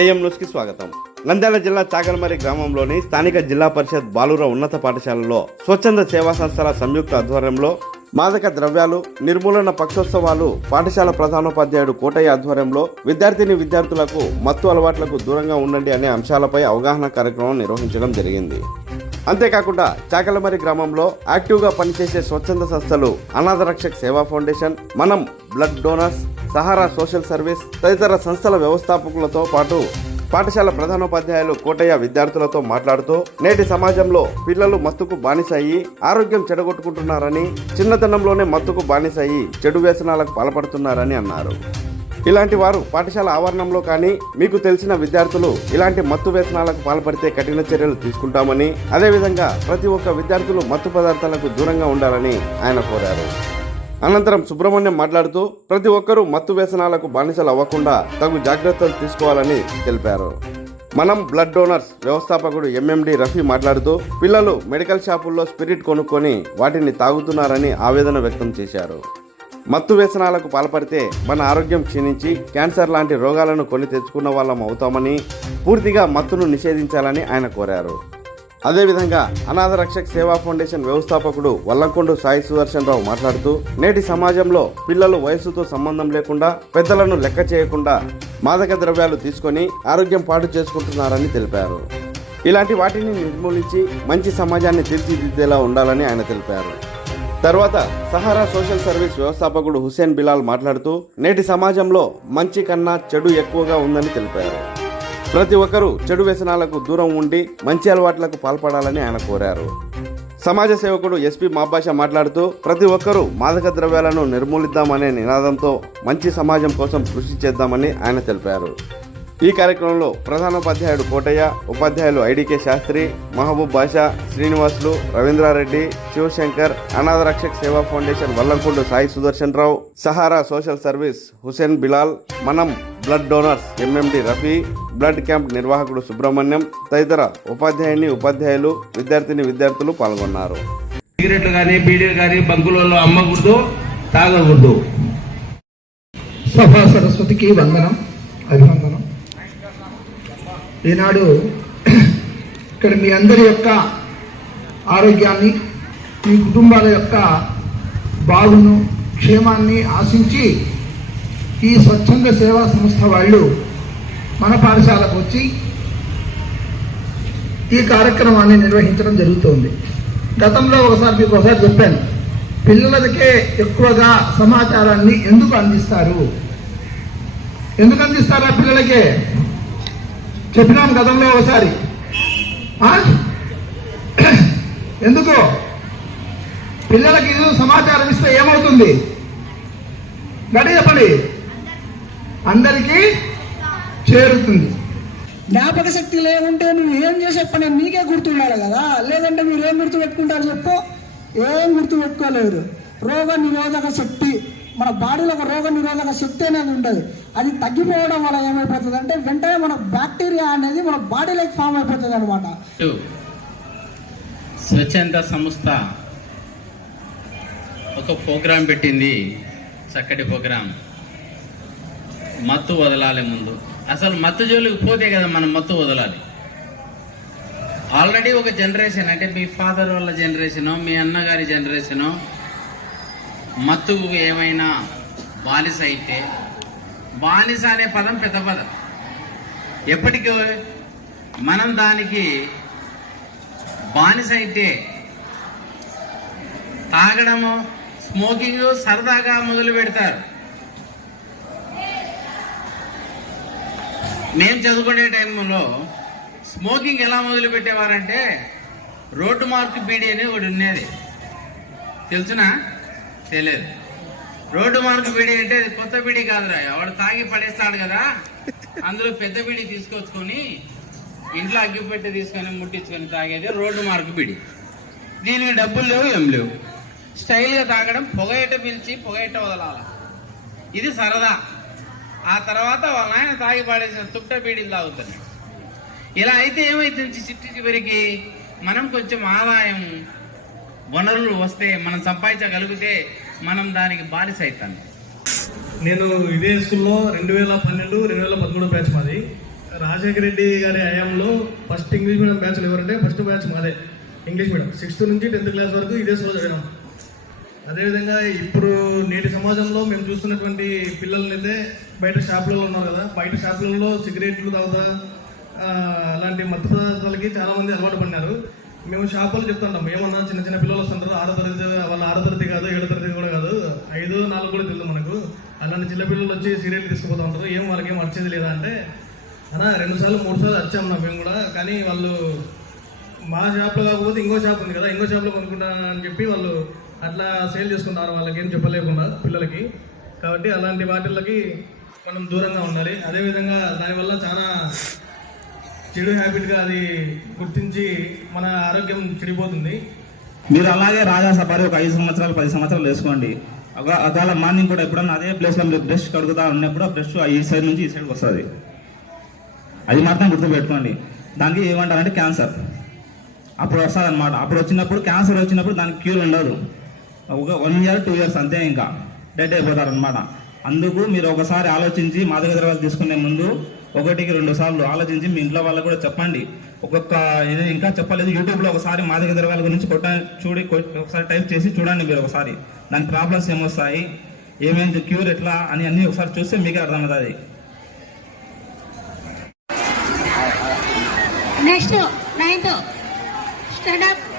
AM న్యూస్కి స్వాగతం. నంద్యాల జిల్లా చాగల్మరి గ్రామంలోని స్థానిక జిల్లా పరిషత్ బాలుర ఉన్నత పాఠశాలలో స్వచ్ఛంద సేవా సంస్థల సంయుక్త ఆధ్వర్యంలో మాదక ద్రవ్యాలు నిర్మూలన పక్షోత్సవాలు పాఠశాల ప్రధానోపాధ్యాయుడు కోటయ్య ఆధ్వర్యంలో విద్యార్థిని విద్యార్థులకు మత్తు అలవాట్లకు దూరంగా ఉండండి అనే అంశాలపై అవగాహన కార్యక్రమం నిర్వహించడం జరిగింది. అంతేకాకుండా చాకలమరి గ్రామంలో యాక్టివ్గా పనిచేసే స్వచ్ఛంద సంస్థలు అనాథ Rakshak Seva foundation Manam blood donors Sahara social service తదితర సంస్థల వ్యవస్థాపకులతో పాటు పాఠశాల ప్రధానోపాధ్యాయులు కోటయ్య విద్యార్థులతో మాట్లాడుతూ నేటి సమాజంలో పిల్లలు మత్తుకు బానిసయ్యి ఆరోగ్యం చెడగొట్టుకుంటున్నారని చిన్నతనంలోనే మత్తుకు బానిసయ్యి చెడు వ్యసనాలకు పాల్పడుతున్నారని అన్నారు. ఇలాంటి వారు పాఠశాల ఆవరణంలో కానీ మీకు తెలిసిన విద్యార్థులు ఇలాంటి మత్తు వ్యసనాలకు పాల్పడితే కఠిన చర్యలు తీసుకుంటామని అదేవిధంగా ప్రతి ఒక్క విద్యార్థులు మత్తు పదార్థాలకు దూరంగా ఉండాలని ఆయన కోరారు. అనంతరం సుబ్రహ్మణ్యం మాట్లాడుతూ ప్రతి ఒక్కరూ మత్తు వ్యసనాలకు బానిసలు అవ్వకుండా తగు జాగ్రత్తలు తీసుకోవాలని తెలిపారు. మనం బ్లడ్ డోనర్స్ వ్యవస్థాపకుడు ఎంఎండి రఫీ మాట్లాడుతూ పిల్లలు మెడికల్ షాపుల్లో స్పిరిట్ కొనుక్కొని వాటిని తాగుతున్నారని ఆవేదన వ్యక్తం చేశారు. మత్తు వ్యసనాలకు పాల్పడితే మన ఆరోగ్యం క్షీణించి క్యాన్సర్ లాంటి రోగాలను కొని తెచ్చుకున్న వాళ్ళం అవుతామని పూర్తిగా మత్తును నిషేధించాలని ఆయన కోరారు. అదేవిధంగా అనాథ రక్షక్ సేవా ఫౌండేషన్ వ్యవస్థాపకుడు వల్లంకొండ సాయి సుదర్శన్ రావు మాట్లాడుతూ నేటి సమాజంలో పిల్లలు వయసుతో సంబంధం లేకుండా పెద్దలను లెక్క చేయకుండా మాదక ద్రవ్యాలు తీసుకొని ఆరోగ్యం పాటు చేసుకుంటున్నారని తెలిపారు. ఇలాంటి వాటిని నిర్మూలించి మంచి సమాజాన్ని తీర్చిదిద్దేలా ఉండాలని ఆయన తెలిపారు. తర్వాత సహారా సోషల్ సర్వీస్ వ్యవస్థాపకుడు హుసేన్ బిలాల్ మాట్లాడుతూ నేటి సమాజంలో మంచి కన్నా చెడు ఎక్కువగా ఉందని తెలిపారు. ప్రతి ఒక్కరూ చెడు వ్యసనాలకు దూరం ఉండి మంచి అలవాట్లకు పాల్పడాలని ఆయన కోరారు. సమాజ సేవకుడు ఎస్పీ మాబాష మాట్లాడుతూ ప్రతి ఒక్కరూ మాదక ద్రవ్యాలను నిర్మూలిద్దామనే నినాదంతో మంచి సమాజం కోసం కృషి చేద్దామని ఆయన తెలిపారు. ఈ కార్యక్రమంలో ప్రధానోపాధ్యాయుడు కోటయ్య ఉపాధ్యాయులు ఐడికే శాస్త్రి మహబూబ్ బాషా Srinivasulu Ravindra Reddy Shivashankar Anatha Rakshak Seva foundation Vallamkonda Sai Sudarshan Rao Sahara social service Hussain Bilal Manam blood donors MMD Rafi blood camp నిర్వాహకుడు సుబ్రహ్మణ్యం తదితర ఉపాధ్యాయుని ఉపాధ్యాయులు విద్యార్థిని విద్యార్థులు పాల్గొన్నారు. సిగరెట్లు కానీ బీడీలు కానీ బంకులలో అమ్మకూడదు తాగకూడదు. సభా సరస్వతికి వందనం. అభివందనం ఈనాడు ఇక్కడ మీ అందరి యొక్క ఆరోగ్యాన్ని మీ కుటుంబాల యొక్క బాగును క్షేమాన్ని ఆశించి ఈ స్వచ్ఛంద సేవా సంస్థ వాళ్ళు మన పాఠశాలకు వచ్చి ఈ కార్యక్రమాన్ని నిర్వహించడం జరుగుతోంది. గతంలో ఒకసారి మీకు ఒకసారి చెప్పాను పిల్లలకే ఎక్కువగా సమాచారాన్ని ఎందుకు అందిస్తారు? ఎందుకు అందిస్తారా పిల్లలకే? చెప్పినాం గతంలో ఒకసారి. ఆ? ఎందుకు? పిల్లలకి ఏదో సమాచారం ఇస్తే ఏమవుతుంది? గడి చెప్పండి. అందరికీ చేరుతుంది. జ్ఞాపక శక్తి లేకుంటే నువ్వు ఏం చేసే పని నీకే గుర్తుండాలి కదా? లేదంటే మీరు ఏం గుర్తు పెట్టుకుంటారు చెప్పు? ఏం గుర్తు పెట్టుకోలేరు రోగ నిరోధక శక్తి. మన బాడీలో ఒక రోగ నిరోధక శక్తి అనేది ఉంటుంది అది తగ్గిపోవడం వల్ల ఏమైపోతుంది అంటే వెంటనే మన బ్యాక్టీరియా అనేది మన బాడీలోకి ఫామ్ అయిపోతుంది అనమాట స్వచ్ఛంద సంస్థ ఒక ప్రోగ్రాం పెట్టింది. చక్కటి ప్రోగ్రాం. మత్తు వదలాలి ముందు. అసలు మత్తు జోలికి పోతే కదా మనం మత్తు వదలాలి. ఆల్రెడీ ఒక జనరేషన్ అంటే మీ ఫాదర్ వాళ్ళ జనరేషను మీ అన్నగారి జనరేషను మత్తుకు ఏమైనా బానిస అయితే బానిస అనే పదం పెద్ద పదం. ఎప్పటికీ మనం దానికి బానిస అయితే తాగడము స్మోకింగ్ సరదాగా మొదలు పెడతారు. మేము చదువుకునే టైంలో స్మోకింగ్ ఎలా మొదలు పెట్టేవారంటే రోడ్డు మార్క్ బీడీ అని ఒకటి ఉండేది. తెలుసునా? తెలియదు. రోడ్డు మార్క్ బీడీ అంటే అది కొత్త బీడీ కాదురా. ఎవడు తాగి పడేస్తాడు కదా. అందులో పెద్ద బీడీ తీసుకొచ్చుకొని ఇంట్లో అగ్గిపెట్టి తీసుకొని ముట్టించుకొని తాగేది రోడ్డు మార్క్ బీడీ. దీనికి డబ్బులు లేవు ఏం లేవు. స్టైల్గా తాగడం పొగయట పిలిచి పొగయట వదలాల. ఇది సరదా. ఆ తర్వాత వాళ్ళ ఆయన తాగి పాడేసిన తుట్ట బీడీలు తాగుతాడు ఇలా అయితే ఏమైతుంది చిట్టి చివరికి? మనం కొంచెం ఆదాయం వనరులు వస్తే మనం సంపాదించగలిగితే మనం దానికి బానిస అవుతాం నేను ఇదే స్కూల్లో రెండు వేల పన్నెండు రెండు వేల పదమూడు బ్యాచ్ మాది. రాజశేఖర రెడ్డి గారి హయాంలో ఫస్ట్ ఇంగ్లీష్ మీడియం బ్యాచ్లు ఎవరంటే ఫస్ట్ బ్యాచ్ మాదే. ఇంగ్లీష్ మీడియం సిక్స్త్ నుంచి టెన్త్ క్లాస్ వరకు ఇదే స్కూల్లో చదివాం అదేవిధంగా ఇప్పుడు నేటి సమాజంలో మేము చూస్తున్నటువంటి పిల్లల్ని అయితే బయట షాపులలో ఉన్నారు కదా బయట షాపులలో సిగరెట్లు తాగుతా అలాంటి మత్తు పదార్థాలకి చాలామంది అలవాటు పడినారు. మేము షాపులు చెప్తుంటాం ఏమన్నా చిన్న చిన్న పిల్లలు వస్తుంటారు ఆరో తరగతి వాళ్ళ ఆరో తరగతి కాదు ఏడో తరగతి ఐదు నాలుగు కూడా తెలుసు మనకు. అలాంటి చిన్నపిల్లలు వచ్చి సీరియల్ తీసుకుపోతూ ఉంటారు. ఏం వాళ్ళకేం వచ్చేది లేదా అంటే అన్నా రెండు సార్లు మూడు సార్లు వచ్చాము నా మేము కూడా. కానీ వాళ్ళు మా షాప్లో కాకపోతే ఇంకో షాప్ ఉంది కదా ఇంకో షాప్లో కొనుక్కుంటాను అని చెప్పి వాళ్ళు అట్లా సేల్ చేసుకుంటారు. వాళ్ళకి ఏం చెప్పలేకుండా పిల్లలకి. కాబట్టి అలాంటి వాటిల్లకి మనం దూరంగా ఉండాలి. అదేవిధంగా దానివల్ల చాలా చెడు హ్యాబిట్గా అది గుర్తించి మన ఆరోగ్యం చెడిపోతుంది. మీరు అలాగే రాజా సఫారీ ఒక ఐదు సంవత్సరాలు పది సంవత్సరాలు వేసుకోండి. ఒకవేళ మార్నింగ్ కూడా ఎప్పుడన్నా అదే ప్లేస్లో మీరు బ్రష్ కడుగుతా ఉన్నప్పుడు ఆ బ్రష్ ఈ సైడ్ నుంచి ఈ సైడ్కి వస్తుంది. అది మాత్రం గుర్తుపెట్టుకోండి. దానికి ఏమంటారంటే క్యాన్సర్ అప్పుడు వస్తుంది అనమాట అప్పుడు వచ్చినప్పుడు క్యాన్సర్ వచ్చినప్పుడు దానికి క్యూర్ ఉండదు. ఒక వన్ ఇయర్ టూ ఇయర్స్ అంతే ఇంకా. డెడ్ అయిపోతారనమాట అందుకు మీరు ఒకసారి ఆలోచించి మాదక దగ్గర తీసుకునే ముందు ఒకటికి రెండు సార్లు ఆలోచించి మీ ఇంట్లో వాళ్ళకు కూడా చెప్పండి. ఒక్కొక్క ఇది ఇంకా చెప్పలేదు. యూట్యూబ్లో ఒకసారి మాదక ద్రవ్యాల గురించి కొట్ట చూడి ఒకసారి టైప్ చేసి చూడండి మీరు ఒకసారి. దాని ప్రాబ్లమ్స్ ఏమొస్తాయి? ఏమేమి క్యూర్ ఎట్లా? అని అన్నీ ఒకసారి చూస్తే మీకే అర్థమవుతుంది. Next ninth stand up